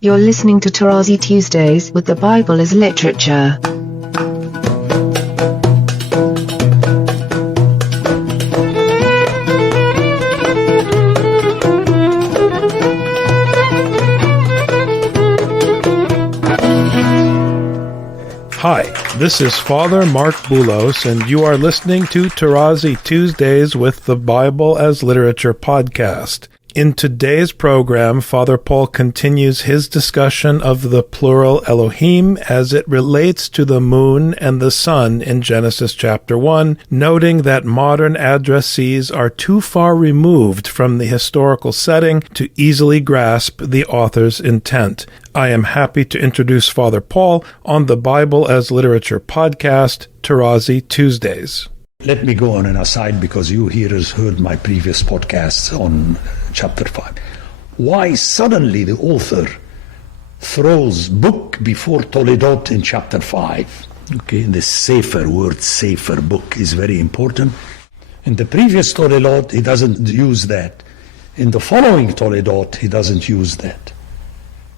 You're listening to Tarazi Tuesdays with the Bible as Literature. Hi, this is Father Mark Boulos, and you are listening to Tarazi Tuesdays with the Bible as Literature podcast. In today's program, Father Paul continues his discussion of the plural Elohim as it relates to the moon and the sun in Genesis chapter 1, noting that modern addressees are too far removed from the historical setting to easily grasp the author's intent. I am happy to introduce Father Paul on the Bible as Literature podcast, Tarazi Tuesdays. Let me go on an aside because you hearers heard my previous podcasts on chapter 5. Why suddenly the author throws book before Toledot in chapter 5? Okay, the Sefer word, Sefer, book, is very important. In the previous Toledot, he doesn't use that. In the following Toledot, he doesn't use that.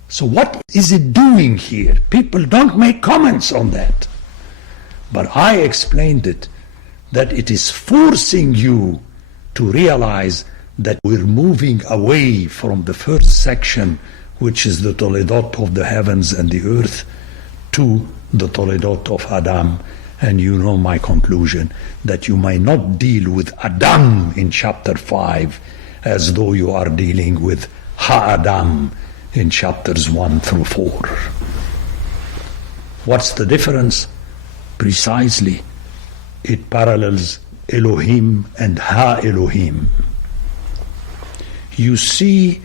So what is it doing here? People don't make comments on that. But I explained it, that it is forcing you to realize that we're moving away from the first section, which is the Toledot of the heavens and the earth, to the Toledot of Adam. And you know my conclusion, that you might not deal with Adam in chapter 5 as though you are dealing with Ha-Adam in chapters 1 through 4. What's the difference? Precisely, it parallels Elohim and Ha-Elohim. You see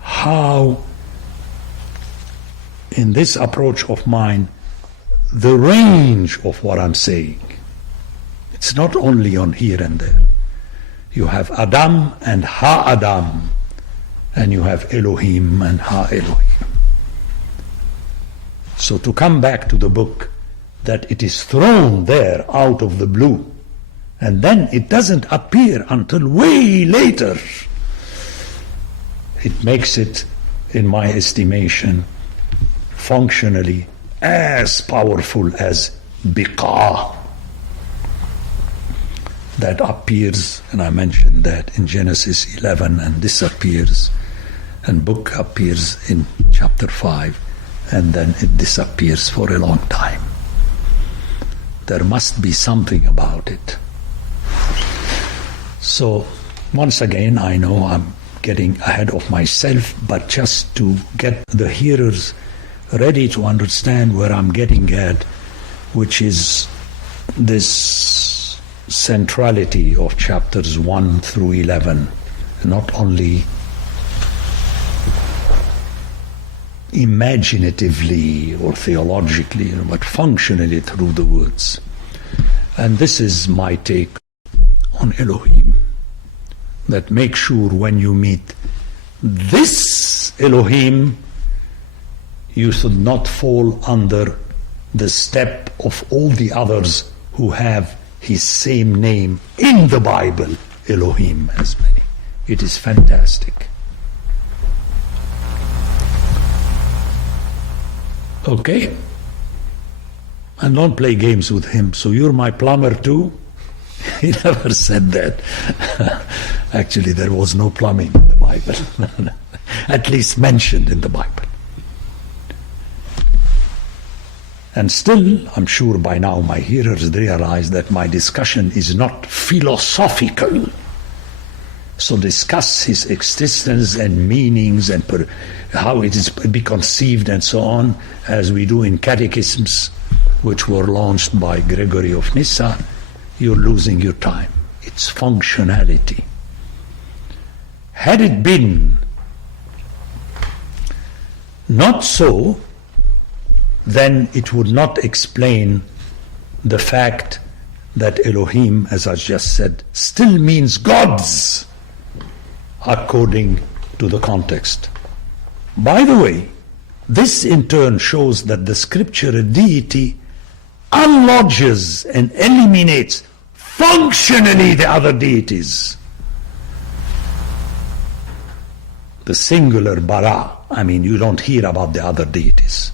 how in this approach of mine, the range of what I'm saying, it's not only on here and there. You have Adam and Ha-Adam, and you have Elohim and Ha-Elohim. So to come back to the book, that it is thrown there out of the blue, and then it doesn't appear until way later, it makes it, in my estimation, functionally as powerful as Biqa, that appears, and I mentioned that in Genesis 11 and disappears, and book appears in chapter 5, and then it disappears for a long time. There must be something about it. So, once again, I know I'm getting ahead of myself, but just to get the hearers ready to understand where I'm getting at, which is this centrality of chapters 1 through 11, not only imaginatively or theologically, but functionally through the words. And this is my take on Elohim, that make sure when you meet this Elohim, you should not fall under the step of all the others who have his same name in the Bible, Elohim has many. It is fantastic. Okay? And don't play games with him. So you're my plumber too? He never said that. Actually, there was no plumbing in the Bible. At least mentioned in the Bible. And still, I'm sure by now my hearers realize that my discussion is not philosophical. So discuss his existence and meanings and how it is be conceived and so on, as we do in catechisms, which were launched by Gregory of Nyssa. You're losing your time. It's functionality. Had it been not so, then it would not explain the fact that Elohim, as I just said, still means gods, according to the context. By the way, this in turn shows that the scripture deity unlodges and eliminates functionally the other deities. the singular bara. I mean, you don't hear about the other deities.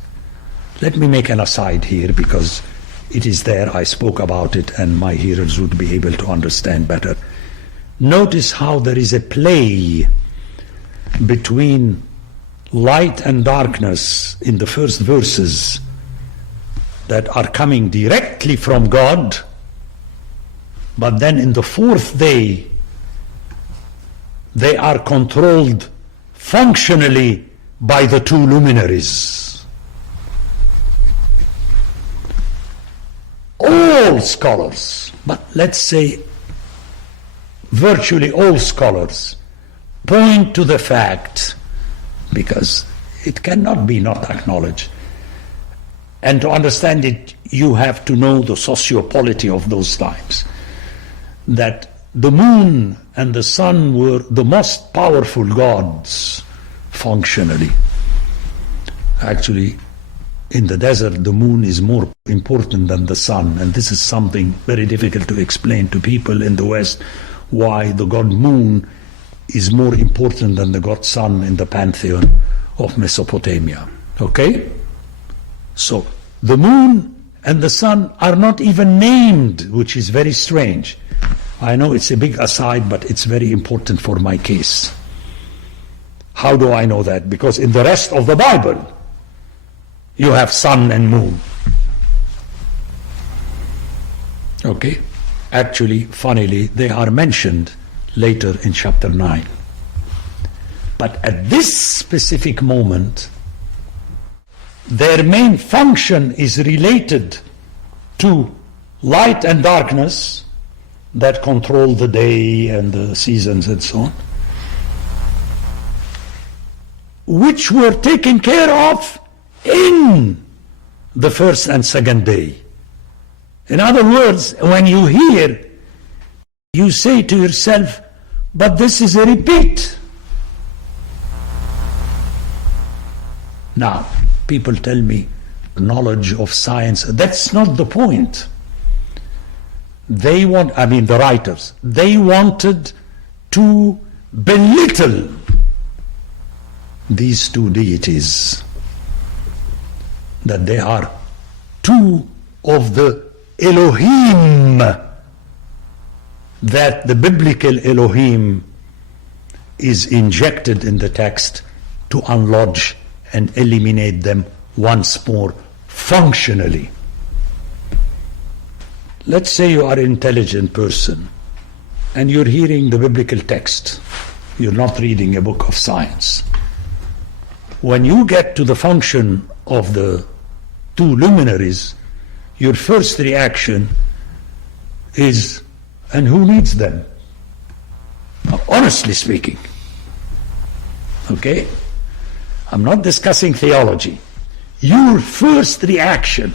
Let me make an aside here because it is there. I spoke about it and my hearers would be able to understand better. Notice how there is a play between light and darkness in the first verses that are coming directly from God, but then in the fourth day they are controlled functionally by the two luminaries. All scholars, but let's say virtually all scholars, point to the fact, because it cannot be not acknowledged, and to understand it you have to know the sociopolity of those times, that the moon and the sun were the most powerful gods functionally. Actually, in the desert the moon is more important than the sun, and this is something very difficult to explain to people in the West, why the god moon is more important than the god sun in the pantheon of Mesopotamia. Okay? So the moon and the sun are not even named, which is very strange. I know it's a big aside, but it's very important for my case. How do I know that? Because in the rest of the Bible you have sun and moon. Okay? Actually, funnily, they are mentioned later in chapter 9. But at this specific moment, their main function is related to light and darkness that control the day and the seasons and so on, which were taken care of in the first and second day. In other words, when you hear, you say to yourself, but this is a repeat. Now, people tell me knowledge of science, that's not the point. They want, I mean the writers, they wanted to belittle these two deities, that they are two of the Elohim, that the biblical Elohim is injected in the text to unlodge and eliminate them once more functionally. Let's say you are an intelligent person and you're hearing the biblical text. You're not reading a book of science. When you get to the function of the two luminaries, your first reaction is, and who needs them? Honestly speaking. Okay? I'm not discussing theology. Your first reaction,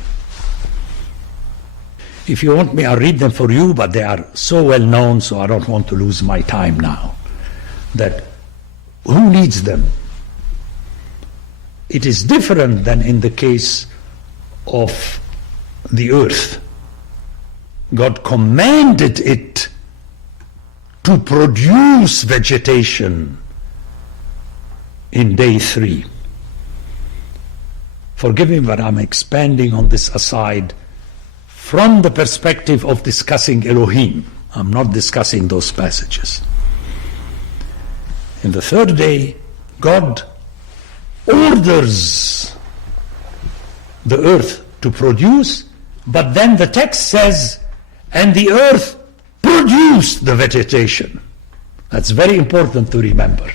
if you want me, I'll read them for you, but they are so well known, so I don't want to lose my time now. That who needs them? It is different than in the case of the earth. God commanded it to produce vegetation in day 3. Forgive me, but I'm expanding on this aside from the perspective of discussing Elohim. I'm not discussing those passages. In the third day, God orders the earth to produce, but then the text says, and the earth produced the vegetation. That's very important to remember.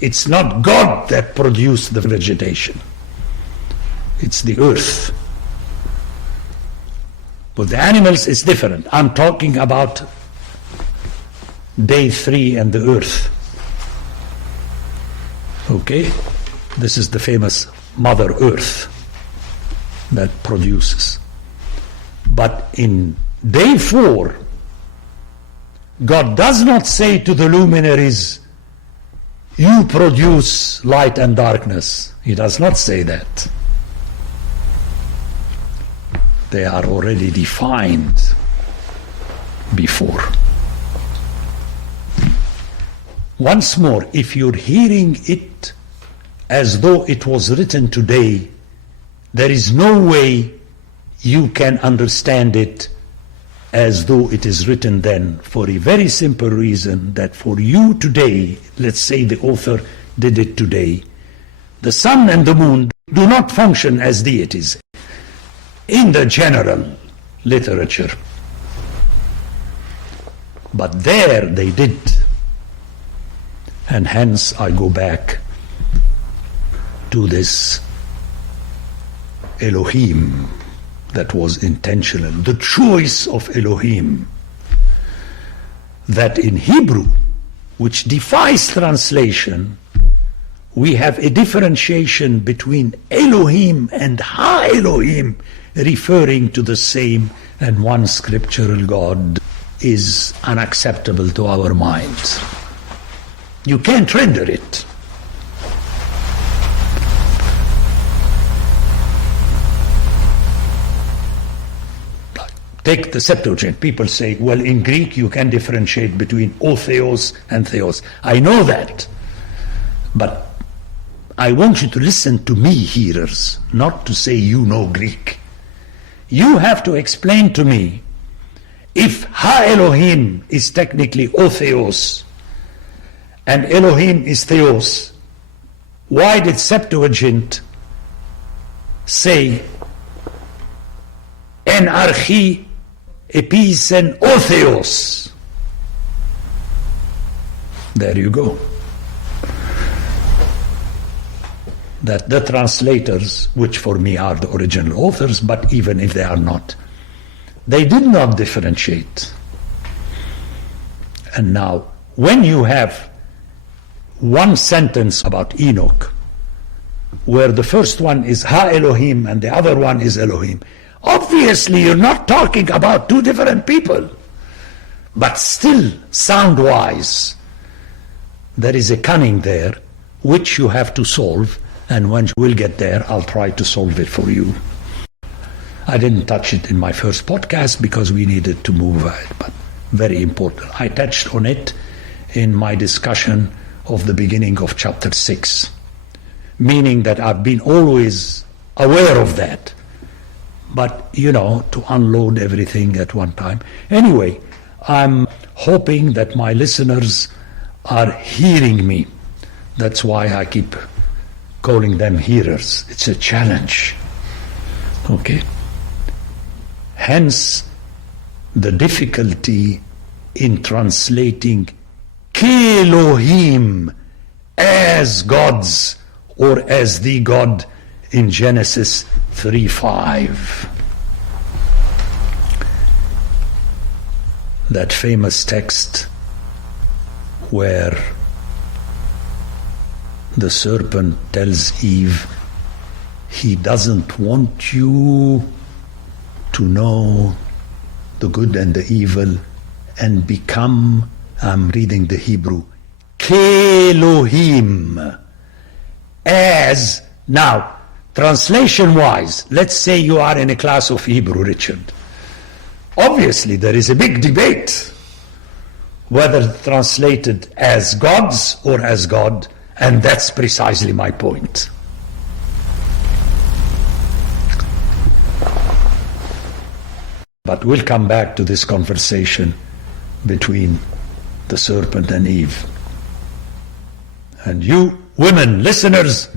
It's not God that produced the vegetation. It's the earth. With the animals, it's different. I'm talking about day 3 and the earth. Okay? This is the famous Mother Earth that produces. But in day 4, God does not say to the luminaries, you produce light and darkness. He does not say that. They are already defined before. Once more, if you're hearing it as though it was written today, there is no way you can understand it as though it is written then, for a very simple reason that for you today, let's say the author did it today, the sun and the moon do not function as deities in the general literature. But there they did. And hence I go back to this Elohim that was intentional, the choice of Elohim, that in Hebrew, which defies translation, we have a differentiation between Elohim and Ha-Elohim, referring to the same and one scriptural God, is unacceptable to our minds. You can't render it. Take the Septuagint. People say, well, in Greek you can differentiate between otheos and theos. I know that. But I want you to listen to me, hearers, not to say you know Greek. You have to explain to me, if Ha-Elohim is technically otheos and Elohim is theos, why did Septuagint say en archi episen otheos? There you go. That the translators, which for me are the original authors, but even if they are not, they did not differentiate. And now, when you have one sentence about Enoch, where the first one is Ha-Elohim and the other one is Elohim, obviously you're not talking about two different people. But still, sound-wise, there is a cunning there, which you have to solve, and when we'll get there, I'll try to solve it for you. I didn't touch it in my first podcast because we needed to move it, but very important. I touched on it in my discussion of the beginning of chapter 6, meaning that I've been always aware of that, but, to unload everything at one time. Anyway, I'm hoping that my listeners are hearing me. That's why I keep calling them hearers. It's a challenge. Okay? Hence, the difficulty in translating Elohim as gods or as the God in Genesis 3:5. That famous text where the serpent tells Eve he doesn't want you to know the good and the evil and become, I'm reading the Hebrew, Elohim, as, now, translation-wise, let's say you are in a class of Hebrew, Richard. Obviously, there is a big debate whether translated as gods or as God, and that's precisely my point. But we'll come back to this conversation between the serpent and Eve. And you women, listeners,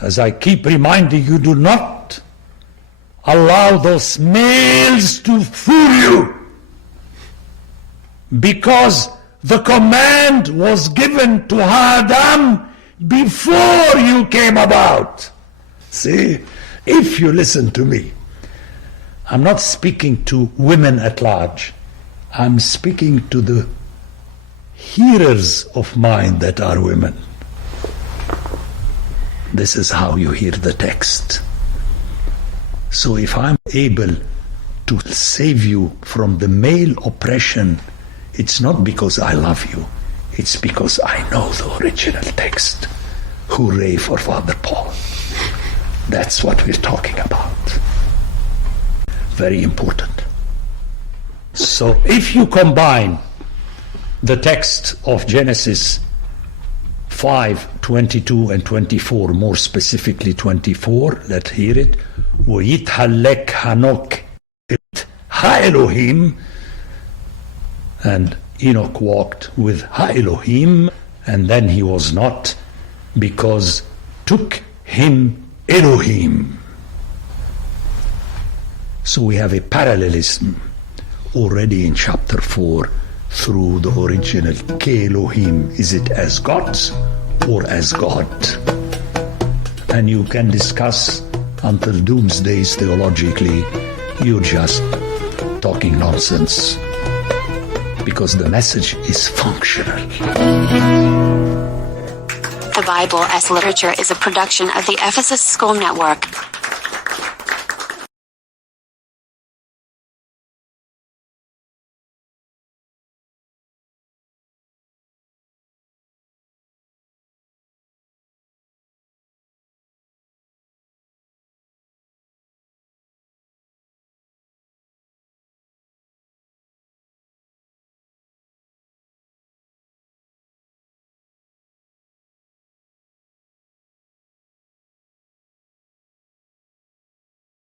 as I keep reminding you, do not allow those males to fool you, because the command was given to Adam before you came about. See, if you listen to me, I'm not speaking to women at large. I'm speaking to the hearers of mine that are women. This is how you hear the text. So if I'm able to save you from the male oppression, it's not because I love you. It's because I know the original text. Hooray for Father Paul. That's what we're talking about. Very important. So if you combine the text of Genesis 5:22 and 24, more specifically 24, let's hear it. وَيِتْحَلَّكْ Hanok it Ha-Elohim, and Enoch walked with Ha-Elohim, and then he was not, because took him Elohim. So we have a parallelism already in chapter 4 through the original Ke-Elohim. Is it as gods or as God? And you can discuss until doomsdays theologically. You're just talking nonsense, because the message is functional. The Bible as Literature is a production of the Ephesus School Network.